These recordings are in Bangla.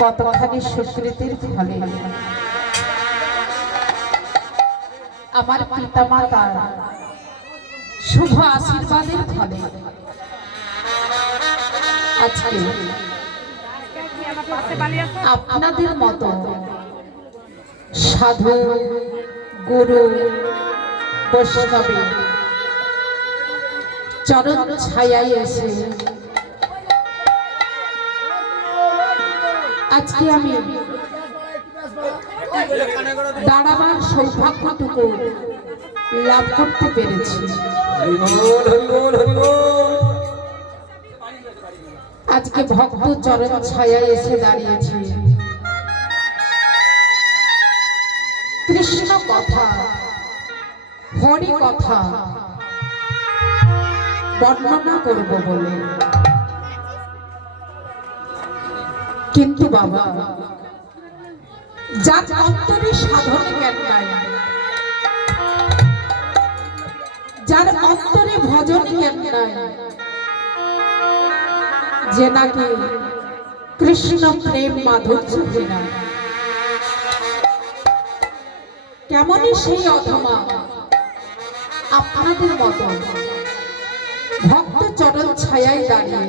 কতখানি স্বীকৃতির ফলে আমার পিতামাতার শুভ আশীর্বাদের ফলে আজকে আপনাদের মতো সাধু গুরু বৈষ্ণবে চরণ ছায়ায় এসে আজকে আমি দাঁড়াবার সৌভাগ্যটুকু লাভ করতে পেরেছি। আজকে ভক্ত চরণ ছায়ায় এসে দাঁড়িয়েছি। কৃষ্ণ কথা, হরি কথা বর্ণনা করব বলে, কিন্তু বাবা যার অন্তরে সাধন জ্ঞান নাই, যার অন্তরে ভজন জ্ঞান নাই, যে নাকি কৃষ্ণ প্রেম মাধুর্য বিনা, কেমনই সেই অধমা আপনাদের মতো ভক্ত চরণ ছায়ায় দাঁড়িয়ে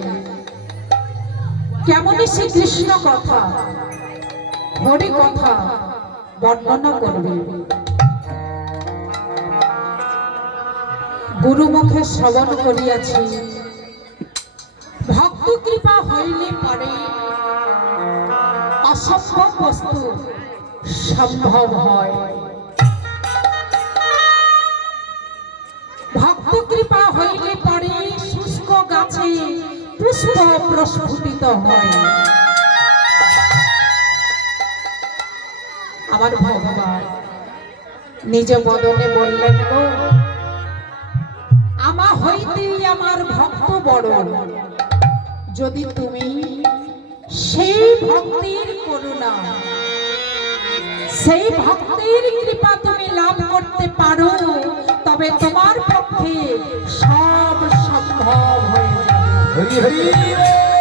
কেমনই সেই কৃষ্ণ কথা হরি কথা বর্ণনা করবে। গুরুমুখে শ্রবণ করিয়াছি, ভক্ত কৃপা হইলে পরে অসম্ভব বস্তু সম্ভব হয়। ভক্ত কৃপা হইলে পরে শুষ্ক গাছে পুষ্প প্রস্ফুটিত হয়। আমার ভগবান নিজ বদনে বললেন, গো আমা হইতেই আমার ভক্ত বড়, যদি তুমি সেই ভক্তির করুণা, সেই ভক্তির কৃপা তুমি লাভ করতে পারো, তবে তোমার পক্ষে সব সম্ভব হয়ে যাবে।